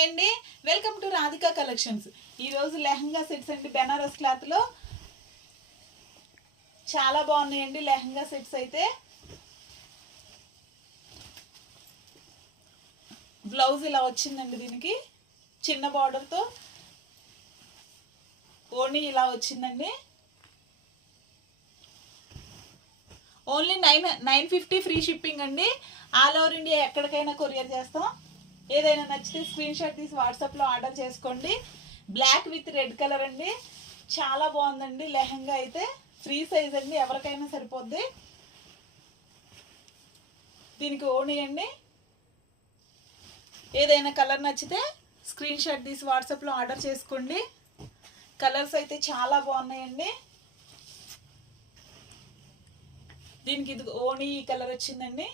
Hi అండి, welcome to Radhika collections. ఈరోజు lehenga sets అండి, బెనారస్ క్లాత్లో చాలా బాగున్నాయండి. లెహంగా సెట్స్ అయితే బ్లౌజ్ ఇలా వచ్చిందండి, దీనికి చిన్న బార్డర్తో ఓణీ ఇలా వచ్చిందండి. ఓన్లీ 950 ఫ్రీ షిప్పింగ్ అండి. ఆల్ ఓవర్ ఇండియా ఎక్కడికైనా కొరియర్ చేస్తాం. ఏదైనా నచ్చితే స్క్రీన్ షాట్ తీసి వాట్సాప్లో ఆర్డర్ చేసుకోండి. బ్లాక్ విత్ రెడ్ కలర్ అండి, చాలా బాగుందండి. లెహంగా అయితే ఫ్రీ సైజ్ అండి, ఎవరికైనా సరిపోద్ది. దీనికి ఓణీ అండి. ఏదైనా కలర్ నచ్చితే స్క్రీన్ షాట్ తీసి వాట్సాప్లో ఆర్డర్ చేసుకోండి. కలర్స్ అయితే చాలా బాగున్నాయండి. దీనికి ఇది ఓణీ ఈ కలర్ వచ్చిందండి.